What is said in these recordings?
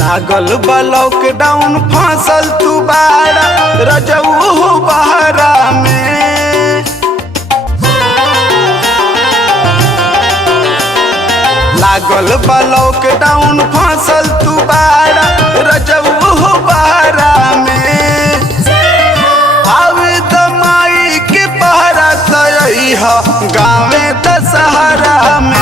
लागल बा लॉकडाउन फांसल तू बाड़ा रजऊ बहरा में। लागल बा लॉकडाउन फांसल तू बाड़ा रजऊ बहरा में। आवे दमाई के पहरा तई ह गाँवे दशहरा में।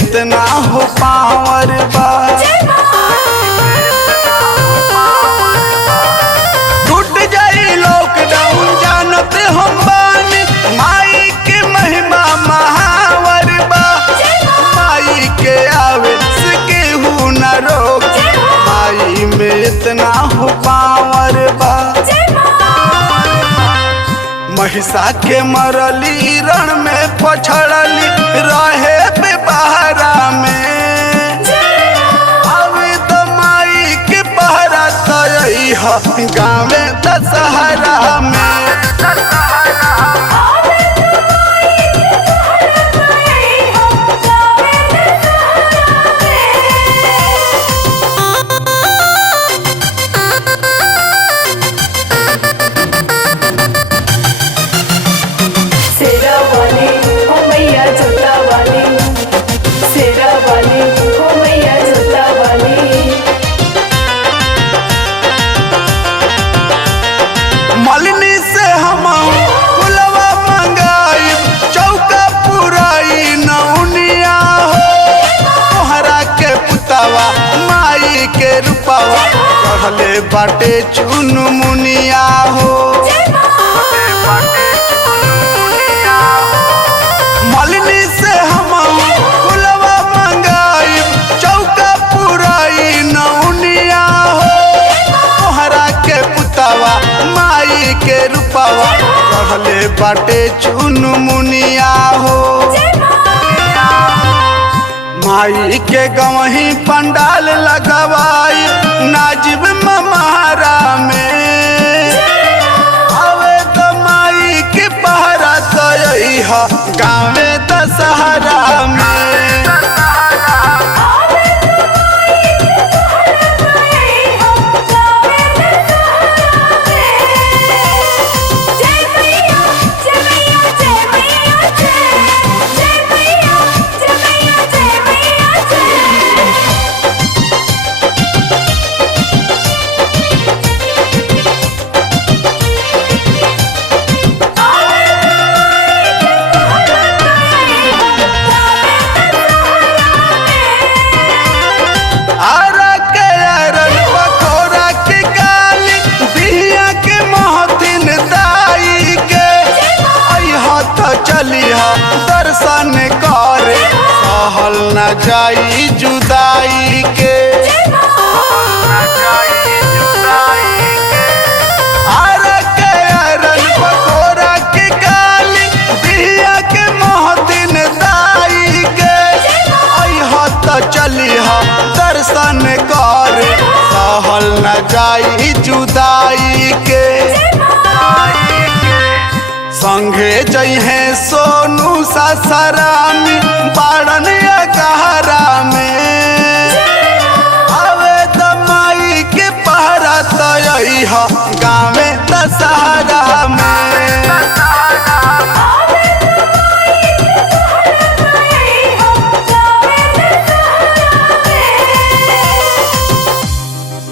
इतना हो पावर बा टूट जाई लॉकडाउन जानत हम बानी माई के महिमा महावर बा। माई के आवे से केहू न रोक माई में इतना हो पावर बा। महिषा के मरली रण में पछड़ली रहे पे पहरा में। अभी तो माई के पहरा तई ह गाँवे दशहरा में। मलिनी से हम फुलवा मंगाई चौका पुराई नौनिया हो। तोहरा के पुतवा माई के रूपवा कहले बाटे चुन मुनिया हो। मलिनी से हम फुलवा मंगाई चौका पुराई नौनिया हो। तोहरा के पुतवा माई के रूपवा कहले बाटे चुन मुनिया हो। माई के गवही पंडाल लगवाई नाजिब महारा में। आवे तो माई के पहरा तई ह गाँवे दशहरा में। दर्शन करे सहल न जाई जुदाई के। आरा के अरन पकोरा के गाली बिया के महतिन दाई के। त चलिह दर्शन करे सहल न जाई जुदाई के। संगे जइहे सोनू ससरामी बाड़न